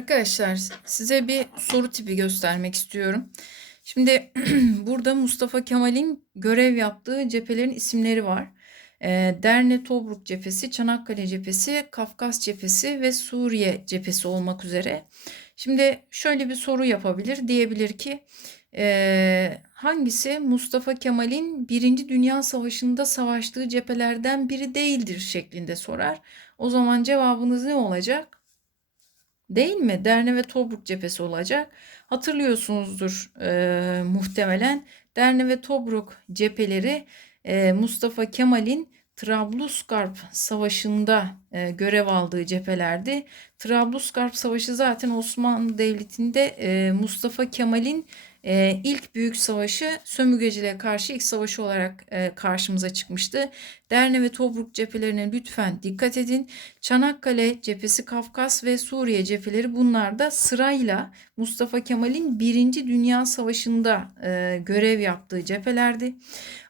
Arkadaşlar size bir soru tipi göstermek istiyorum. Şimdi burada Mustafa Kemal'in görev yaptığı cephelerin isimleri var. Ee, Derne Tobruk cephesi, Çanakkale cephesi, Kafkas cephesi ve Suriye cephesi olmak üzere. Şimdi şöyle bir soru yapabilir. Diyebilir ki eee, hangisi Mustafa Kemal'in Birinci Dünya Savaşı'nda savaştığı cephelerden biri değildir şeklinde sorar. O zaman cevabınız ne olacak? Değil mi? Derne ve Tobruk cephesi olacak. Hatırlıyorsunuzdur e, muhtemelen. Derne ve Tobruk cepheleri e, Mustafa Kemal'in Trablusgarp Savaşı'nda e, görev aldığı cephelerdi. Trablusgarp Savaşı zaten Osmanlı Devleti'nde e, Mustafa Kemal'in e, ilk büyük savaşı sömürgeciliğe karşı ilk savaşı olarak e, karşımıza çıkmıştı. Derne ve Tobruk cephelerine lütfen dikkat edin. Çanakkale cephesi, Kafkas ve Suriye cepheleri bunlar da sırayla Mustafa Kemal'in Birinci Dünya Savaşı'nda e, görev yaptığı cephelerdi.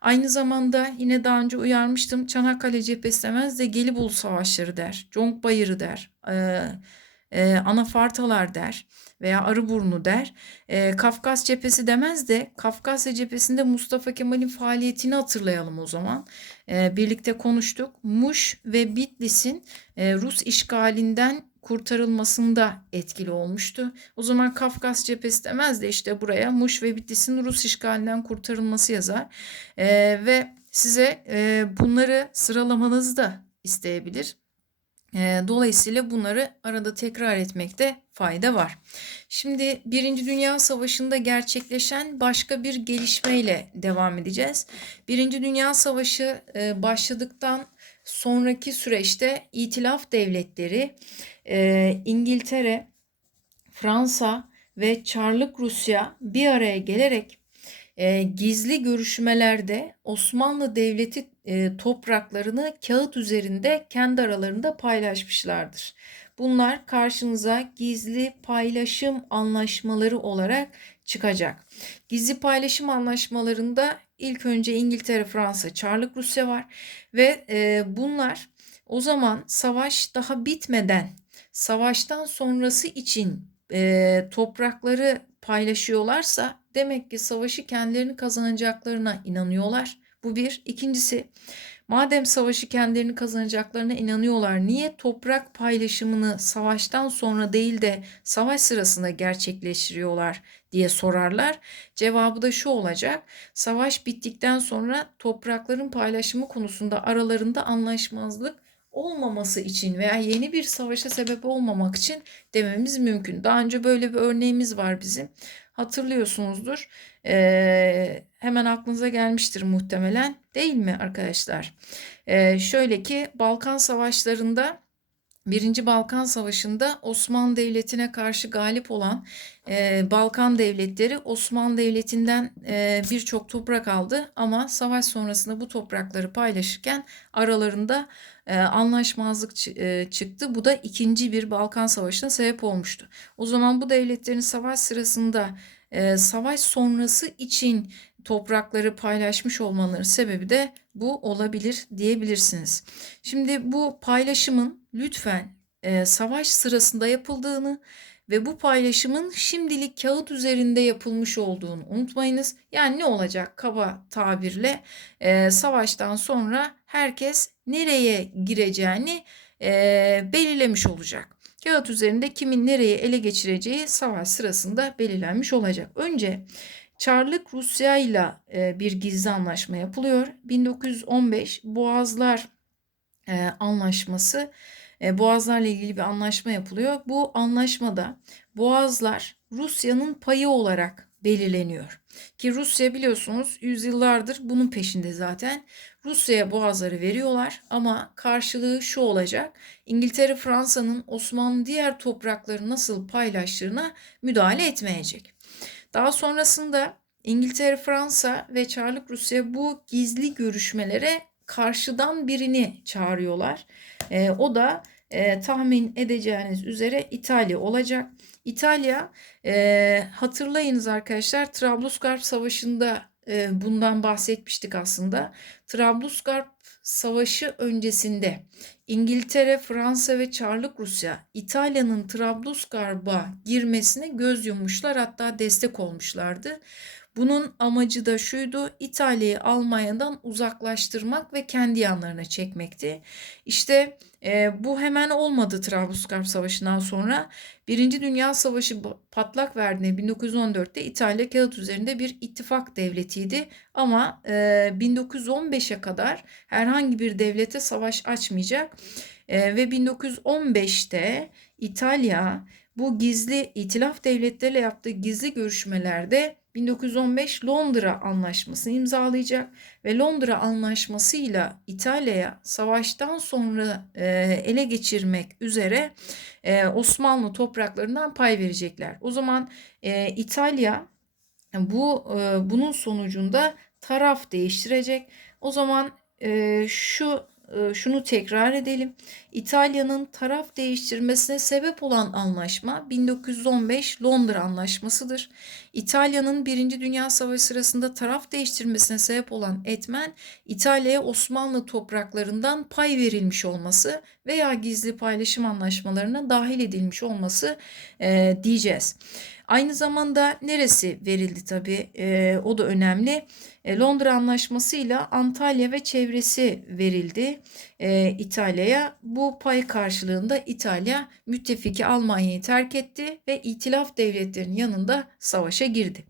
Aynı zamanda yine daha önce uyarmıştım. Çanakkale cephesi demez de Gelibolu Savaşları der. Conk Bayırı der. E, e, Anafartalar der veya Arıburnu der. E, Kafkas cephesi demez de Kafkasya cephesinde Mustafa Kemal'in faaliyetini hatırlayalım o zaman. E, birlikte konuştuk. Muş ve Bitlis'in e, Rus işgalinden kurtarılmasında etkili olmuştu. O zaman Kafkas cephesi demez de işte buraya Muş ve Bitlis'in Rus işgalinden kurtarılması yazar. E, ve size e, bunları sıralamanızı da isteyebilir. E, dolayısıyla bunları arada tekrar etmekte fayda var. Şimdi Birinci Dünya Savaşı'nda gerçekleşen başka bir gelişmeyle devam edeceğiz. Birinci Dünya Savaşı e, başladıktan sonraki süreçte İtilaf devletleri e, İngiltere, Fransa ve Çarlık Rusya bir araya gelerek e, gizli görüşmelerde Osmanlı Devleti e, topraklarını kağıt üzerinde kendi aralarında paylaşmışlardır. Bunlar karşınıza gizli paylaşım anlaşmaları olarak çıkacak. Gizli paylaşım anlaşmalarında ilk önce İngiltere, Fransa, Çarlık Rusya var ve e, bunlar o zaman savaş daha bitmeden savaştan sonrası için e, toprakları paylaşıyorlarsa demek ki savaşı kendilerini kazanacaklarına inanıyorlar. Bu bir. İkincisi madem savaşı kendilerini kazanacaklarına inanıyorlar niye toprak paylaşımını savaştan sonra değil de savaş sırasında gerçekleştiriyorlar diye sorarlar. Cevabı da şu olacak. Savaş bittikten sonra toprakların paylaşımı konusunda aralarında anlaşmazlık olmaması için veya yeni bir savaşa sebep olmamak için dememiz mümkün. Daha önce böyle bir örneğimiz var bizim. Hatırlıyorsunuzdur. Ee, hemen aklınıza gelmiştir muhtemelen. Değil mi arkadaşlar? Ee, şöyle ki Balkan Savaşları'nda Birinci Balkan Savaşı'nda Osmanlı Devleti'ne karşı galip olan e, Balkan devletleri Osmanlı Devleti'nden e, birçok toprak aldı ama savaş sonrasında bu toprakları paylaşırken aralarında e, anlaşmazlık e, çıktı. Bu da ikinci bir Balkan Savaşı'na sebep olmuştu. O zaman bu devletlerin savaş sırasında e, savaş sonrası için toprakları paylaşmış olmaları sebebi de bu olabilir diyebilirsiniz. Şimdi bu paylaşımın lütfen e, savaş sırasında yapıldığını ve bu paylaşımın şimdilik kağıt üzerinde yapılmış olduğunu unutmayınız. Yani ne olacak kaba tabirle e, savaştan sonra herkes nereye gireceğini e, belirlemiş olacak. Kağıt üzerinde kimin nereye ele geçireceği savaş sırasında belirlenmiş olacak. Önce Çarlık Rusya ile bir gizli anlaşma yapılıyor. 1915 Boğazlar e, Anlaşması e, Boğazlarla ilgili bir anlaşma yapılıyor. Bu anlaşmada Boğazlar Rusya'nın payı olarak belirleniyor. Ki Rusya biliyorsunuz yüzyıllardır bunun peşinde zaten. Rusya'ya boğazları veriyorlar ama karşılığı şu olacak. İngiltere Fransa'nın Osmanlı diğer toprakları nasıl paylaştığına müdahale etmeyecek. Daha sonrasında İngiltere, Fransa ve Çarlık Rusya bu gizli görüşmelere karşıdan birini çağırıyorlar. E, o da e, tahmin edeceğiniz üzere İtalya olacak. İtalya e, hatırlayınız arkadaşlar Trablusgarp Savaşı'nda e, bundan bahsetmiştik aslında. Trablusgarp Savaşı öncesinde İngiltere, Fransa ve Çarlık Rusya İtalya'nın Trablusgarp'a girmesine göz yummuşlar hatta destek olmuşlardı. Bunun amacı da şuydu, İtalya'yı Almanya'dan uzaklaştırmak ve kendi yanlarına çekmekti. İşte e, bu hemen olmadı Trablusgarp Savaşı'ndan sonra. Birinci Dünya Savaşı patlak verdiğinde 1914'te İtalya kağıt üzerinde bir ittifak devletiydi. Ama e, 1915'e kadar herhangi bir devlete savaş açmayacak. E, ve 1915'te İtalya bu gizli itilaf devletleriyle yaptığı gizli görüşmelerde 1915 Londra Anlaşması'nı imzalayacak ve Londra Anlaşması'yla İtalya'ya savaştan sonra e, ele geçirmek üzere e, Osmanlı topraklarından pay verecekler. O zaman e, İtalya bu bunun sonucunda taraf değiştirecek. O zaman şu şunu tekrar edelim. İtalya'nın taraf değiştirmesine sebep olan anlaşma 1915 Londra Anlaşması'dır. İtalya'nın Birinci Dünya Savaşı sırasında taraf değiştirmesine sebep olan etmen İtalya'ya Osmanlı topraklarından pay verilmiş olması veya gizli paylaşım anlaşmalarına dahil edilmiş olması e, diyeceğiz. Aynı zamanda neresi verildi tabii e, o da önemli. E, Londra Anlaşması ile Antalya ve çevresi verildi e, İtalya'ya. Bu pay karşılığında İtalya müttefiki Almanya'yı terk etti ve itilaf devletlerinin yanında savaşa girdi.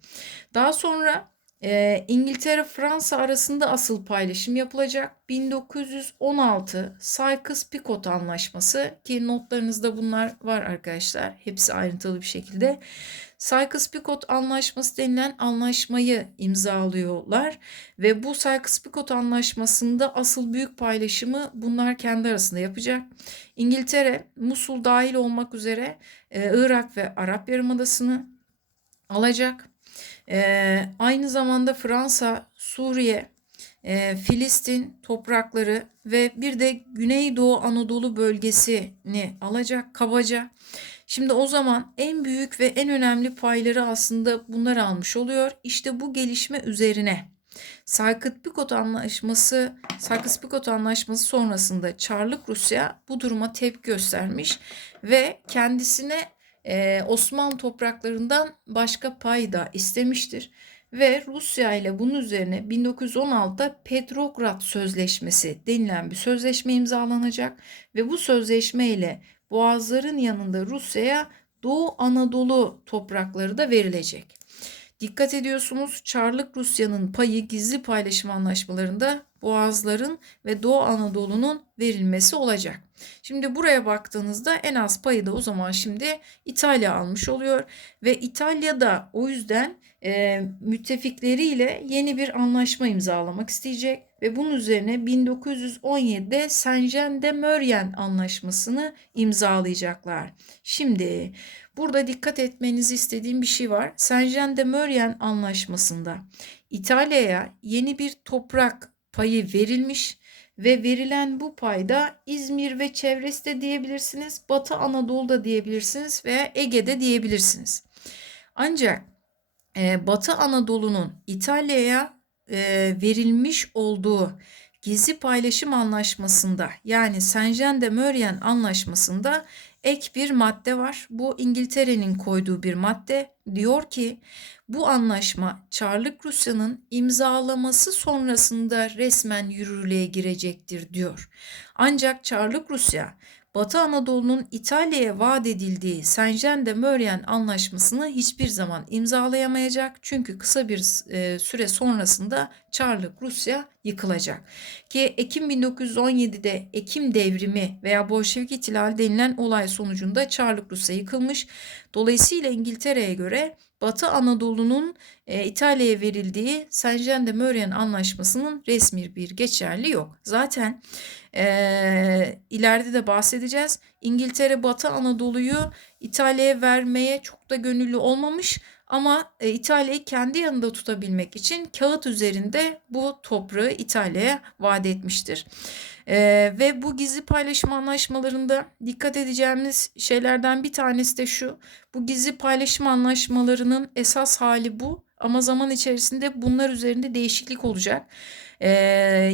Daha sonra e, İngiltere-Fransa arasında asıl paylaşım yapılacak. 1916 Sykes-Picot Anlaşması ki notlarınızda bunlar var arkadaşlar. Hepsi ayrıntılı bir şekilde. Sykes-Picot Anlaşması denilen anlaşmayı imzalıyorlar ve bu Sykes-Picot Anlaşması'nda asıl büyük paylaşımı bunlar kendi arasında yapacak. İngiltere, Musul dahil olmak üzere e, Irak ve Arap Yarımadası'nı alacak. E, aynı zamanda Fransa, Suriye, e, Filistin toprakları ve bir de Güneydoğu Anadolu bölgesini alacak kabaca. Şimdi o zaman en büyük ve en önemli payları aslında bunlar almış oluyor. İşte bu gelişme üzerine Sykes-Picot Anlaşması, Sykes-Picot Anlaşması sonrasında Çarlık Rusya bu duruma tepki göstermiş ve kendisine e, Osmanlı topraklarından başka pay da istemiştir. Ve Rusya ile bunun üzerine 1916'da Petrograd Sözleşmesi denilen bir sözleşme imzalanacak ve bu sözleşme ile Boğazların yanında Rusya'ya Doğu Anadolu toprakları da verilecek. Dikkat ediyorsunuz Çarlık Rusya'nın payı gizli paylaşım anlaşmalarında Boğazların ve Doğu Anadolu'nun verilmesi olacak. Şimdi buraya baktığınızda en az payı da o zaman şimdi İtalya almış oluyor ve İtalya da o yüzden e, müttefikleriyle yeni bir anlaşma imzalamak isteyecek ve bunun üzerine 1917'de Saint-Jean-de-Maurienne anlaşmasını imzalayacaklar. Şimdi burada dikkat etmenizi istediğim bir şey var. Saint-Jean-de-Maurienne anlaşmasında İtalya'ya yeni bir toprak payı verilmiş ve verilen bu payda İzmir ve çevresi de diyebilirsiniz, Batı Anadolu'da diyebilirsiniz veya Ege'de diyebilirsiniz. Ancak e, Batı Anadolu'nun İtalya'ya verilmiş olduğu gizli paylaşım anlaşmasında yani Saint-Jean-de-Maurienne anlaşmasında ek bir madde var. Bu İngiltere'nin koyduğu bir madde. Diyor ki bu anlaşma Çarlık Rusya'nın imzalaması sonrasında resmen yürürlüğe girecektir diyor. Ancak Çarlık Rusya Batı Anadolu'nun İtalya'ya vaat edildiği Saint-Jean-de-Maurienne anlaşmasını hiçbir zaman imzalayamayacak. Çünkü kısa bir e, süre sonrasında Çarlık Rusya yıkılacak. Ki Ekim 1917'de Ekim devrimi veya Bolşevik İhtilali denilen olay sonucunda Çarlık Rusya yıkılmış. Dolayısıyla İngiltere'ye göre Batı Anadolu'nun e, İtalya'ya verildiği Saint-Jean-de-Maurienne anlaşmasının resmi bir geçerli yok. Zaten e, ileride de bahsedeceğiz. İngiltere Batı Anadolu'yu İtalya'ya vermeye çok da gönüllü olmamış ama e, İtalya'yı kendi yanında tutabilmek için kağıt üzerinde bu toprağı İtalya'ya vaat etmiştir. Ee, ve bu gizli paylaşım anlaşmalarında dikkat edeceğimiz şeylerden bir tanesi de şu. Bu gizli paylaşım anlaşmalarının esas hali bu. ama zaman içerisinde bunlar üzerinde değişiklik olacak. Ee,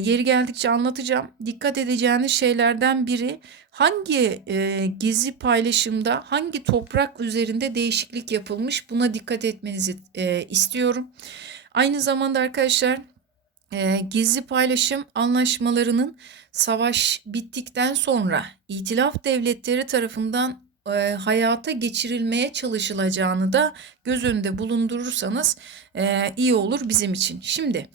yeri geldikçe anlatacağım. Dikkat edeceğiniz şeylerden biri hangi e, gezi paylaşımda hangi toprak üzerinde değişiklik yapılmış buna dikkat etmenizi e, istiyorum. Aynı zamanda arkadaşlar e, gizli paylaşım anlaşmalarının savaş bittikten sonra itilaf devletleri tarafından e, hayata geçirilmeye çalışılacağını da göz önünde bulundurursanız e, iyi olur bizim için. Şimdi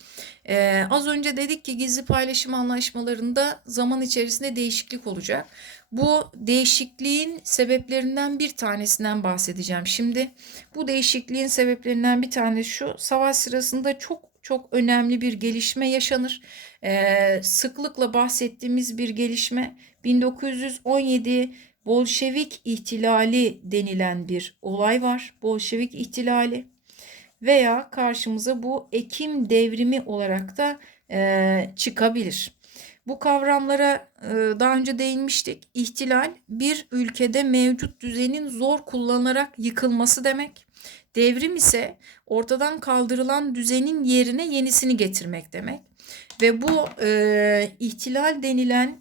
e, az önce dedik ki gizli paylaşım anlaşmalarında zaman içerisinde değişiklik olacak. Bu değişikliğin sebeplerinden bir tanesinden bahsedeceğim. Şimdi bu değişikliğin sebeplerinden bir tanesi şu. Savaş sırasında çok çok önemli bir gelişme yaşanır. Ee, sıklıkla bahsettiğimiz bir gelişme 1917 Bolşevik ihtilali denilen bir olay var. Bolşevik ihtilali veya karşımıza bu Ekim devrimi olarak da e, çıkabilir. Bu kavramlara e, daha önce değinmiştik. İhtilal bir ülkede mevcut düzenin zor kullanılarak yıkılması demek. Devrim ise ortadan kaldırılan düzenin yerine yenisini getirmek demek. Ve bu e, ihtilal denilen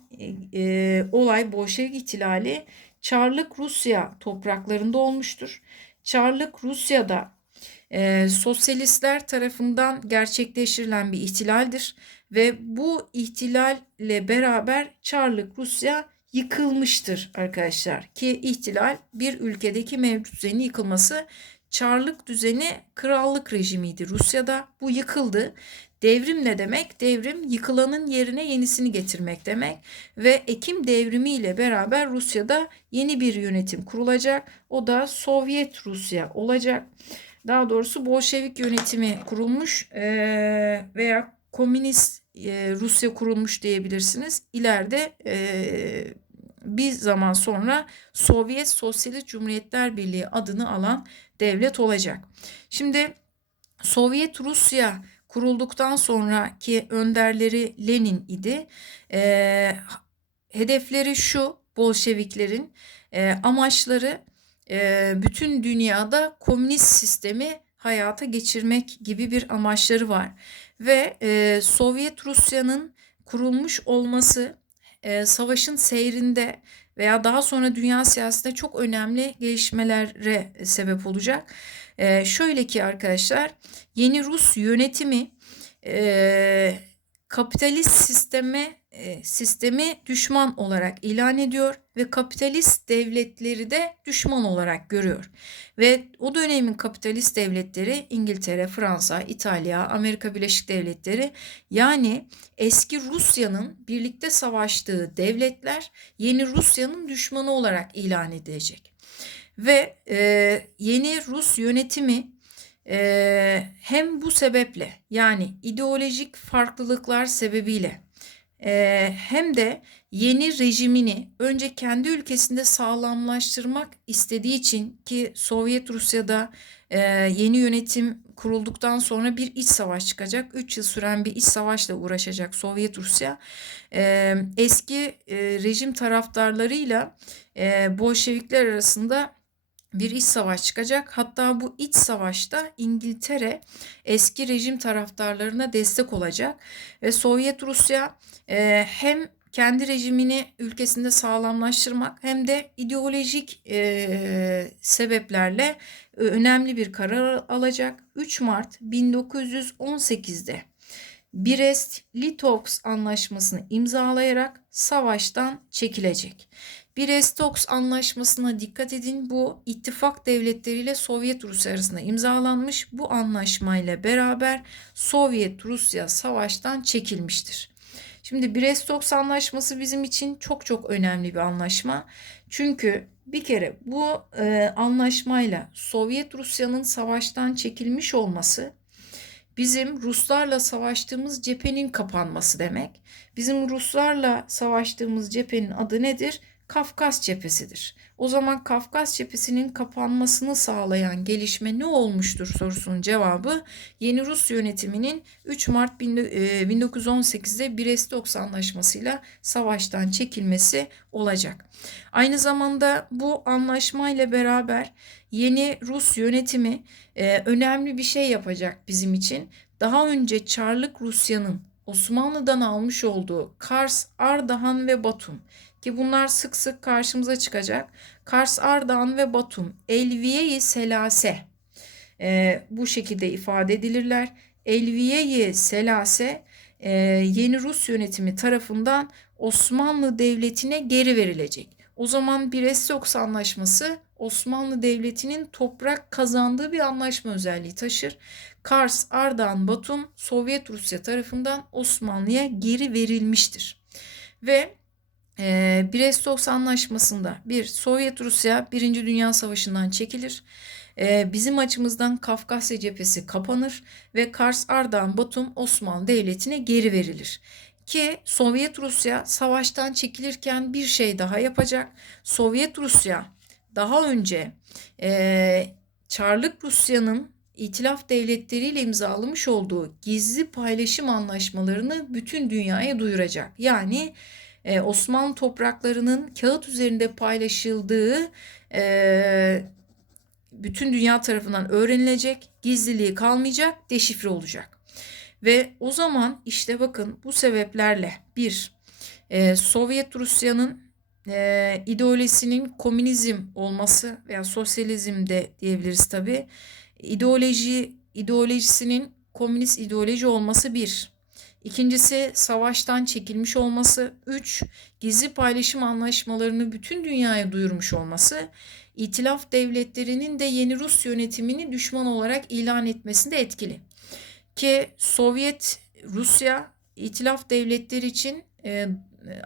e, olay Bolşevik ihtilali Çarlık Rusya topraklarında olmuştur. Çarlık Rusya'da e, sosyalistler tarafından gerçekleştirilen bir ihtilaldir ve bu ihtilalle beraber Çarlık Rusya yıkılmıştır arkadaşlar ki ihtilal bir ülkedeki mevcut düzenin yıkılması Çarlık düzeni krallık rejimiydi Rusya'da. Bu yıkıldı. Devrim ne demek? Devrim yıkılanın yerine yenisini getirmek demek ve Ekim devrimi ile beraber Rusya'da yeni bir yönetim kurulacak. O da Sovyet Rusya olacak. Daha doğrusu Bolşevik yönetimi kurulmuş veya Komünist Rusya kurulmuş diyebilirsiniz. İleride bir zaman sonra Sovyet Sosyalist Cumhuriyetler Birliği adını alan devlet olacak. Şimdi Sovyet Rusya kurulduktan sonraki önderleri Lenin idi. E, hedefleri şu Bolşeviklerin e, amaçları e, bütün dünyada komünist sistemi hayata geçirmek gibi bir amaçları var. Ve e, Sovyet Rusya'nın kurulmuş olması e, savaşın seyrinde veya daha sonra dünya siyasetinde çok önemli gelişmelere sebep olacak. E, şöyle ki arkadaşlar yeni Rus yönetimi e, kapitalist sisteme e, sistemi düşman olarak ilan ediyor ve kapitalist devletleri de düşman olarak görüyor. Ve o dönemin kapitalist devletleri İngiltere, Fransa, İtalya, Amerika Birleşik Devletleri yani eski Rusya'nın birlikte savaştığı devletler yeni Rusya'nın düşmanı olarak ilan edilecek. Ve e, yeni Rus yönetimi e, hem bu sebeple yani ideolojik farklılıklar sebebiyle hem de yeni rejimini önce kendi ülkesinde sağlamlaştırmak istediği için ki Sovyet Rusya'da yeni yönetim kurulduktan sonra bir iç savaş çıkacak. 3 yıl süren bir iç savaşla uğraşacak Sovyet Rusya. Eski rejim taraftarlarıyla e, Bolşevikler arasında bir iç savaş çıkacak. Hatta bu iç savaşta İngiltere eski rejim taraftarlarına destek olacak ve Sovyet Rusya e, hem kendi rejimini ülkesinde sağlamlaştırmak hem de ideolojik e, sebeplerle önemli bir karar alacak. 3 Mart 1918'de Brest-Litovsk anlaşmasını imzalayarak savaştan çekilecek. Brest-Litovsk anlaşmasına dikkat edin. Bu ittifak devletleriyle Sovyet Rusya arasında imzalanmış. Bu anlaşmayla beraber Sovyet Rusya savaştan çekilmiştir. Şimdi Brest-Litovsk anlaşması bizim için çok çok önemli bir anlaşma. Çünkü bir kere bu e, anlaşmayla Sovyet Rusya'nın savaştan çekilmiş olması bizim Ruslarla savaştığımız cephenin kapanması demek. Bizim Ruslarla savaştığımız cephenin adı nedir? Kafkas cephesidir. O zaman Kafkas cephesinin kapanmasını sağlayan gelişme ne olmuştur sorusunun cevabı yeni Rus yönetiminin 3 Mart 1918'de Brest-Litovsk anlaşmasıyla savaştan çekilmesi olacak. Aynı zamanda bu anlaşma ile beraber yeni Rus yönetimi e, önemli bir şey yapacak bizim için. Daha önce Çarlık Rusya'nın Osmanlı'dan almış olduğu Kars, Ardahan ve Batum ki bunlar sık sık karşımıza çıkacak. Kars, Ardahan ve Batum Elviye-i Selase e, bu şekilde ifade edilirler. Elviye-i Selase e, yeni Rus yönetimi tarafından Osmanlı Devleti'ne geri verilecek. O zaman Brest-Litovsk Anlaşması Osmanlı Devleti'nin toprak kazandığı bir anlaşma özelliği taşır. Kars, Ardahan, Batum Sovyet Rusya tarafından Osmanlı'ya geri verilmiştir. Ve e, Brest-Litovsk Anlaşması'nda bir Sovyet Rusya Birinci Dünya Savaşı'ndan çekilir. E, bizim açımızdan Kafkasya cephesi kapanır ve Kars, Ardahan, Batum Osmanlı Devleti'ne geri verilir. Ki Sovyet Rusya savaştan çekilirken bir şey daha yapacak. Sovyet Rusya daha önce e, Çarlık Rusya'nın İtilaf devletleriyle imzalamış olduğu gizli paylaşım anlaşmalarını bütün dünyaya duyuracak. Yani e, Osmanlı topraklarının kağıt üzerinde paylaşıldığı e, bütün dünya tarafından öğrenilecek, gizliliği kalmayacak, deşifre olacak. Ve o zaman işte bakın bu sebeplerle bir e, Sovyet Rusya'nın e, ideolojisinin komünizm olması veya sosyalizm de diyebiliriz tabi. İdeoloji ideolojisinin komünist ideoloji olması bir. İkincisi savaştan çekilmiş olması. Üç, gizli paylaşım anlaşmalarını bütün dünyaya duyurmuş olması. İtilaf devletlerinin de yeni Rus yönetimini düşman olarak ilan etmesinde etkili. Ki Sovyet Rusya İtilaf devletleri için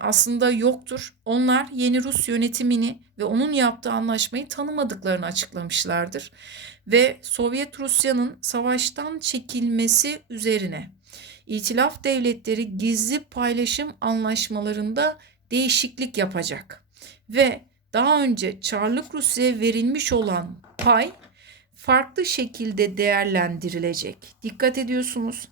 aslında yoktur. Onlar yeni Rus yönetimini ve onun yaptığı anlaşmayı tanımadıklarını açıklamışlardır. Ve Sovyet Rusya'nın savaştan çekilmesi üzerine İtilaf devletleri gizli paylaşım anlaşmalarında değişiklik yapacak. Ve daha önce Çarlık Rusya'ya verilmiş olan pay farklı şekilde değerlendirilecek. Dikkat ediyorsunuz.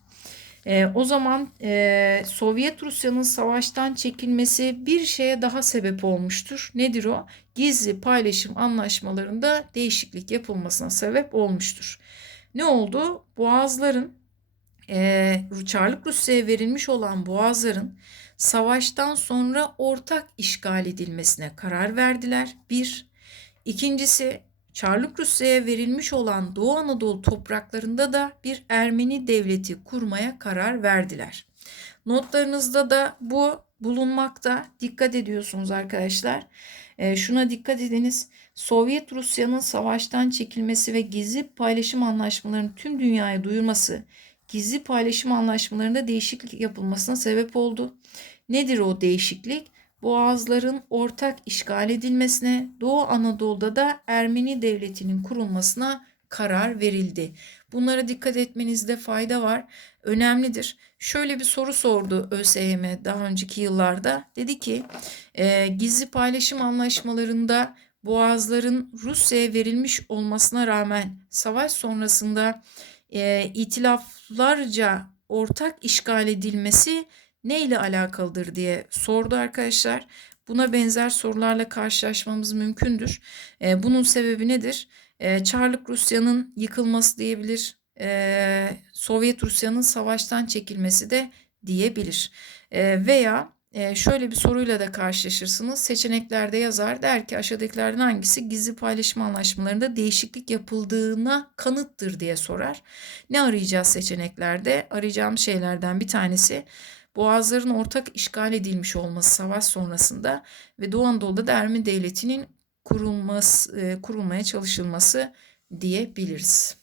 E, o zaman e, Sovyet Rusya'nın savaştan çekilmesi bir şeye daha sebep olmuştur. Nedir o? Gizli paylaşım anlaşmalarında değişiklik yapılmasına sebep olmuştur. Ne oldu? Boğazların e, Çarlık Rusya'ya verilmiş olan boğazların savaştan sonra ortak işgal edilmesine karar verdiler. Bir. İkincisi Çarlık Rusya'ya verilmiş olan Doğu Anadolu topraklarında da bir Ermeni devleti kurmaya karar verdiler. Notlarınızda da bu bulunmakta. Dikkat ediyorsunuz arkadaşlar. E, şuna dikkat ediniz. Sovyet Rusya'nın savaştan çekilmesi ve gizli paylaşım anlaşmalarının tüm dünyaya duyurması, gizli paylaşım anlaşmalarında değişiklik yapılmasına sebep oldu. Nedir o değişiklik? Boğazların ortak işgal edilmesine, Doğu Anadolu'da da Ermeni devletinin kurulmasına karar verildi. Bunlara dikkat etmenizde fayda var. Önemlidir. Şöyle bir soru sordu ÖSYM daha önceki yıllarda. Dedi ki e, gizli paylaşım anlaşmalarında boğazların Rusya'ya verilmiş olmasına rağmen savaş sonrasında e, itilaflarca ortak işgal edilmesi ne ile alakalıdır diye sordu arkadaşlar. Buna benzer sorularla karşılaşmamız mümkündür. E, bunun sebebi nedir? E, Çarlık Rusya'nın yıkılması diyebilir. E, Sovyet Rusya'nın savaştan çekilmesi de diyebilir. E, veya e, şöyle bir soruyla da karşılaşırsınız. Seçeneklerde yazar der ki aşağıdakilerden hangisi gizli paylaşım anlaşmalarında değişiklik yapıldığına kanıttır diye sorar. Ne arayacağız seçeneklerde? Arayacağım şeylerden bir tanesi Boğazların ortak işgal edilmiş olması savaş sonrasında ve Doğu Anadolu'da da Devleti'nin kurulması, e, kurulmaya çalışılması diyebiliriz.